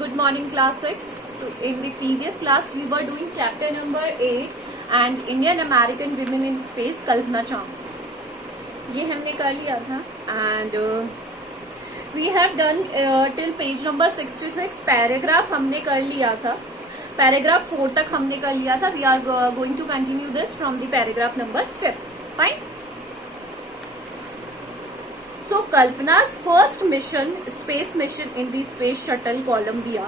Good morning, class 6. So in the previous class, we were doing chapter number 8 and Indian American Women in Space, Kalpana Chawla. ये हमने कर लिया था and we have done till page number 66. Paragraph हमने कर लिया था. पैराग्राफ 4 तक हमने कर लिया था. We are going to continue this from the paragraph number 5. Fine. So Kalpana's first mission, space mission in the space shuttle Columbia,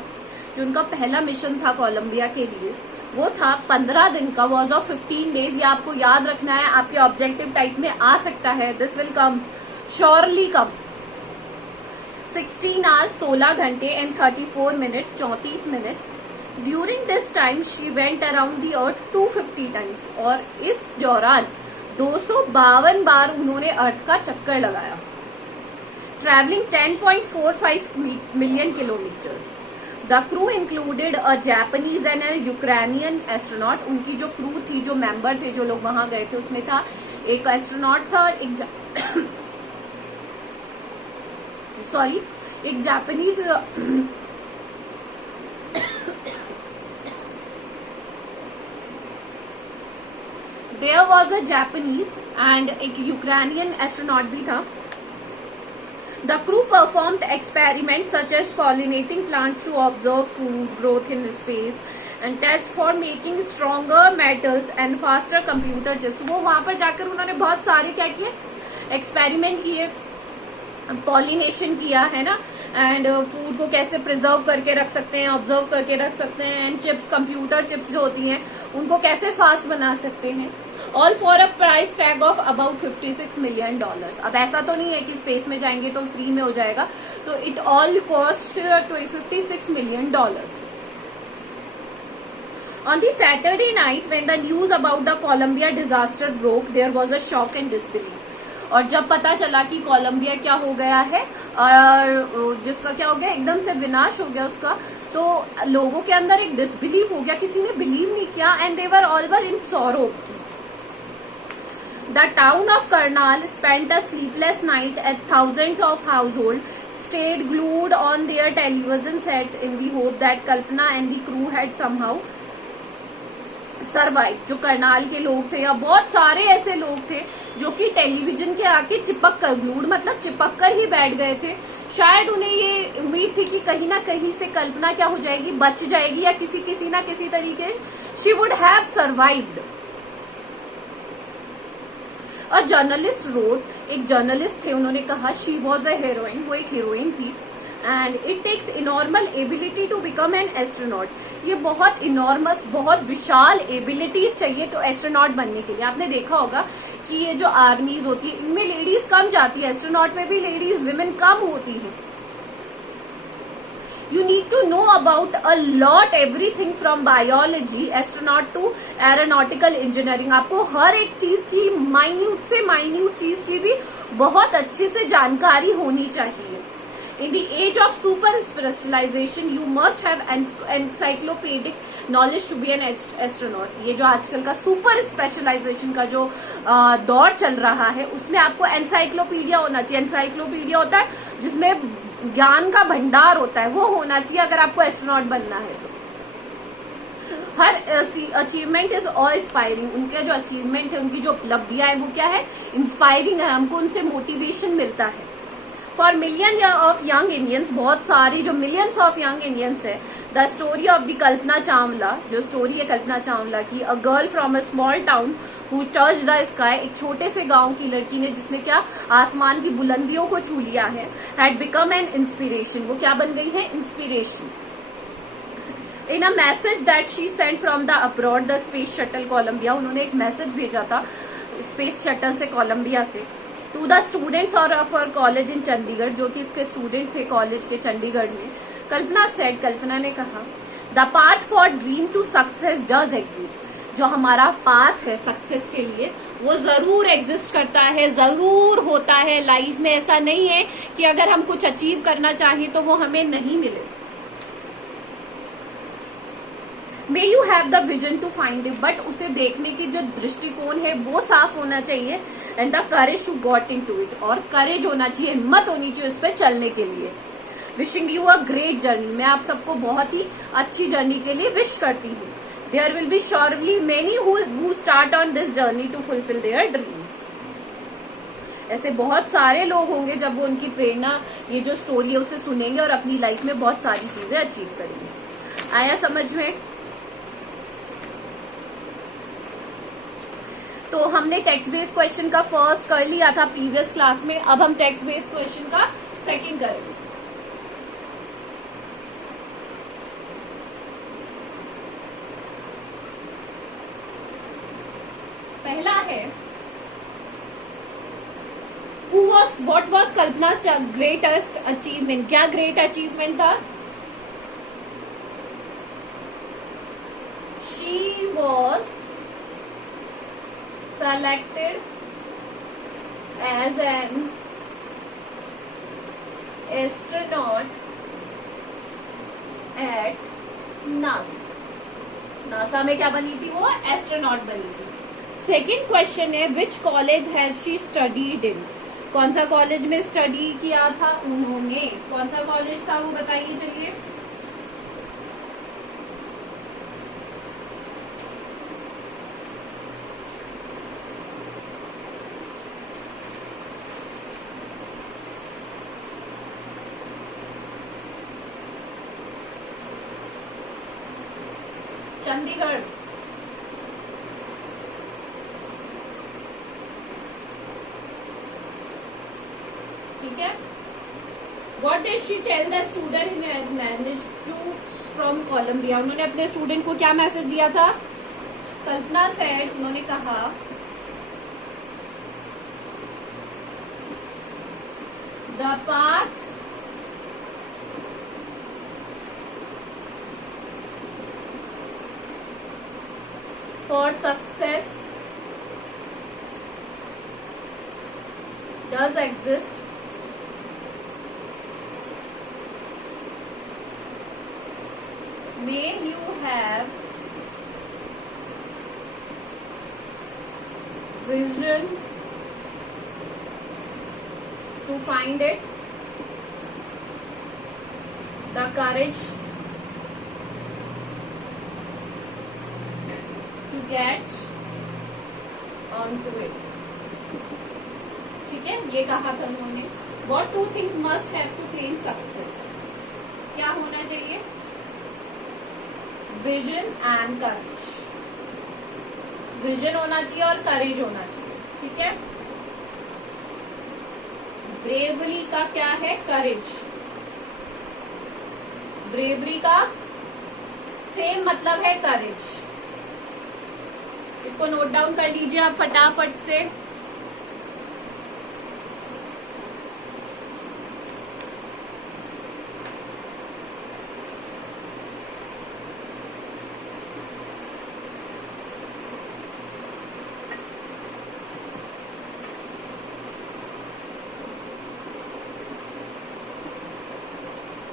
जो उनका पहला मिशन था कोलंबिया के लिए, वो था 15 दिन का, वॉज ऑफ 15 डेज. ये आपको याद रखना है, आपके ऑब्जेक्टिव टाइप में आ सकता है. This will come surely come. 16 hours 16 घंटे and 34 minute 34 minute. During this time she went around the earth 250 times. और इस दौरान 252 बार उन्होंने अर्थ का चक्कर लगाया. Traveling 10.45 million kilometers. The crew included a Japanese and a Ukrainian astronaut. उनकी जो क्रू थी, जो मेंबर थे, जो लोग वहां गए थे, उसमें था एक एस्ट्रोनॉट था और एक Japanese there was a Japanese and एक यूक्रेनियन एस्ट्रोनॉट भी था. The crew performed experiments such as pollinating plants to observe food growth in space and test for making stronger metals and faster computer chips. वो वहां पर जाकर उन्होंने बहुत सारे क्या किए, एक्सपेरिमेंट किए, पॉलिनेशन किया है ना, एंड फूड को कैसे प्रिजर्व करके रख सकते हैं, ऑब्जर्व करके रख सकते हैं, एंड चिप्स, कंप्यूटर चिप्स जो होती हैं उनको कैसे फास्ट बना सकते हैं. All for a price tag of about $56 million. अब ऐसा तो नहीं है कि स्पेस में जाएंगे तो फ्री में हो जाएगा, तो it all cost $56 million. On the Saturday night when the news about the Columbia disaster broke, there was a shock and disbelief. और जब पता चला कि कोलंबिया क्या हो गया है और जिसका क्या हो गया, एकदम से विनाश हो गया उसका, तो लोगों के अंदर एक डिसबिलीव हो गया, किसी ने बिलीव नहीं किया, and they were all were in sorrow. The town of Karnal spent a sleepless night as thousands of households stayed glued on their television sets in the hope that Kalpana and the crew had somehow survived. जो करनाल के लोग थे या बहुत सारे ऐसे लोग थे जो कि टेलीविजन के आके चिपक कर, ग्लूड मतलब चिपक कर ही बैठ गए थे. शायद उन्हें ये उम्मीद थी कि कहीं ना कहीं से कल्पना क्या हो जाएगी, बच जाएगी, या किसी ना किसी तरीके she would have survived. A journalist road, एक जर्नलिस्ट थे, उन्होंने कहा शी वॉज अ हीरोइन, वो एक हीरोइन थी. And it takes enormous ability to become an astronaut. ये बहुत इनॉर्मस, बहुत विशाल एबिलिटीज चाहिए तो एस्ट्रोनॉट बनने के लिए. आपने देखा होगा कि ये जो आर्मीज होती है इनमें लेडीज कम जाती है, एस्ट्रोनॉट में भी लेडीज, विमेन कम होती हैं. You need to know about a lot everything from biology, astronaut to aeronautical engineering. आपको हर एक चीज की, माइन्यूट से माइन्यूट चीज की भी बहुत अच्छे से जानकारी होनी चाहिए. In the age of super specialization, you must have encyclopedic knowledge to be an astronaut. ये जो आजकल का सुपर स्पेशलाइजेशन का जो दौर चल रहा है, उसमें आपको एनसाइक्लोपीडिया होना चाहिए. एनसाइक्लोपीडिया होता है जिसमें ज्ञान का भंडार होता है, वो होना चाहिए अगर आपको एस्ट्रोनॉट बनना है तो. हर अचीवमेंट इज ऑल इंस्पायरिंग. उनके जो अचीवमेंट है, उनकी जो उपलब्धियां है, वो क्या है, इंस्पायरिंग है. हमको उनसे मोटिवेशन मिलता है. For million of young Indians, बहुत सारी जो मिलियंस ऑफ यंग इंडियंस है, the story of the Kalpana Chawla, जो स्टोरी है कल्पना चावला की, a girl from a small town who touch the sky, एक छोटे से गांव की लड़की ने जिसने क्या आसमान की बुलंदियों को छू लिया है, हैड बिकम एन इंस्पिरेशन. वो क्या बन गई है, inspiration. In a message that she sent from the abroad the space shuttle Columbia, उन्होंने एक मैसेज भेजा था स्पेस शटल से, कोलंबिया से, to the students of our college in Chandigarh, जो कि इसके स्टूडेंट थे कॉलेज के चंडीगढ़ में. कल्पना सेड, कल्पना ने कहा, the path for dream to success does exist. जो हमारा पाथ है सक्सेस के लिए, वो जरूर एग्जिस्ट करता है, जरूर होता है. लाइफ में ऐसा नहीं है कि अगर हम कुछ अचीव करना चाहें तो वो हमें नहीं मिले. May you have the vision to find it, but उसे देखने की जो दृष्टिकोण है वो साफ होना चाहिए. And the courage to got in to it, और करेज होना चाहिए, हिम्मत होनी चाहिए उस पर चलने के लिए. Wishing you a great journey. मैं आप सबको बहुत ही अच्छी जर्नी के लिए विश करती हूँ। There will be surely many who start on this journey to fulfil their dreams. ऐसे बहुत सारे लोग होंगे जब वो उनकी प्रेरणा, ये जो स्टोरी है उसे सुनेंगे और अपनी लाइफ में बहुत सारी चीजें अचीव करेंगे। आया समझ में? तो हमने टेक्स्ट बेस्ड क्वेश्चन का फर्स्ट कर लिया था प्रीवियस क्लास में, अब हम टेक्स्ट बेस्ड क्वेश्चन का सेकंड करेंगे। पहला है व्हाट वॉज कल्पना's ग्रेटेस्ट अचीवमेंट। क्या ग्रेट अचीवमेंट था? She was selected as an astronaut at NASA। NASA में क्या बनी थी वो? एस्ट्रोनॉट बनी थी। सेकेंड क्वेश्चन है which college has she studied in. कौन सा कॉलेज में स्टडी किया था उन्होंने? कौन सा कॉलेज था वो बताइए चलिए। चंडीगढ़। ठीक है। What did she tell the student who managed to from Columbia? उन्होंने अपने स्टूडेंट को क्या मैसेज दिया था? कल्पना said, उन्होंने कहा the path for success does exist, may you have vision to find it, the courage to get onto it। ठीक है, ये कहा था उन्होंने। What two things must have to claim success? क्या होना चाहिए? Vision and courage. विजन होना चाहिए और करेज होना चाहिए। ठीक है। ब्रेवरी का क्या है? करेज। ब्रेवरी का सेम मतलब है करेज। इसको नोट डाउन कर लीजिए आप फटाफट से।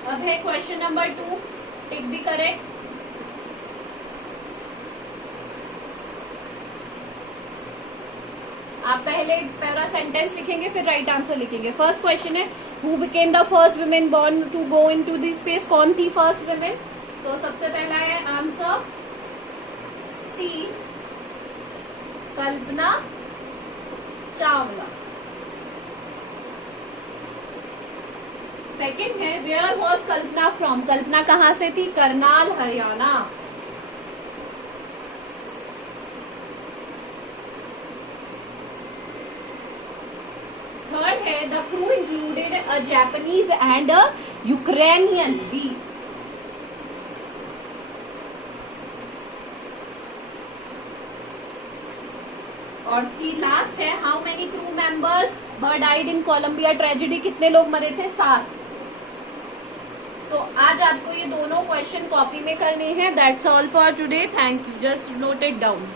अब है question number 2, tick the correct. आप पहले पहला सेंटेंस लिखेंगे फिर राइट आंसर लिखेंगे। फर्स्ट क्वेश्चन है who became the first women born to go into the space. कौन थी फर्स्ट वुमेन? तो सबसे पहला है answer C, Kalpana Chawla. Second है where was Kalpana from. Kalpana कहां से थी? करनाल, हरियाणा। थर्ड है the crew included a Japanese and a Ukrainian B. और लास्ट है how many crew members were died in Columbia tragedy. कितने लोग मरे थे? 7। तो आज आपको ये दोनों क्वेश्चन कॉपी में करने हैं। That's all for today. Thank you. Just note it down.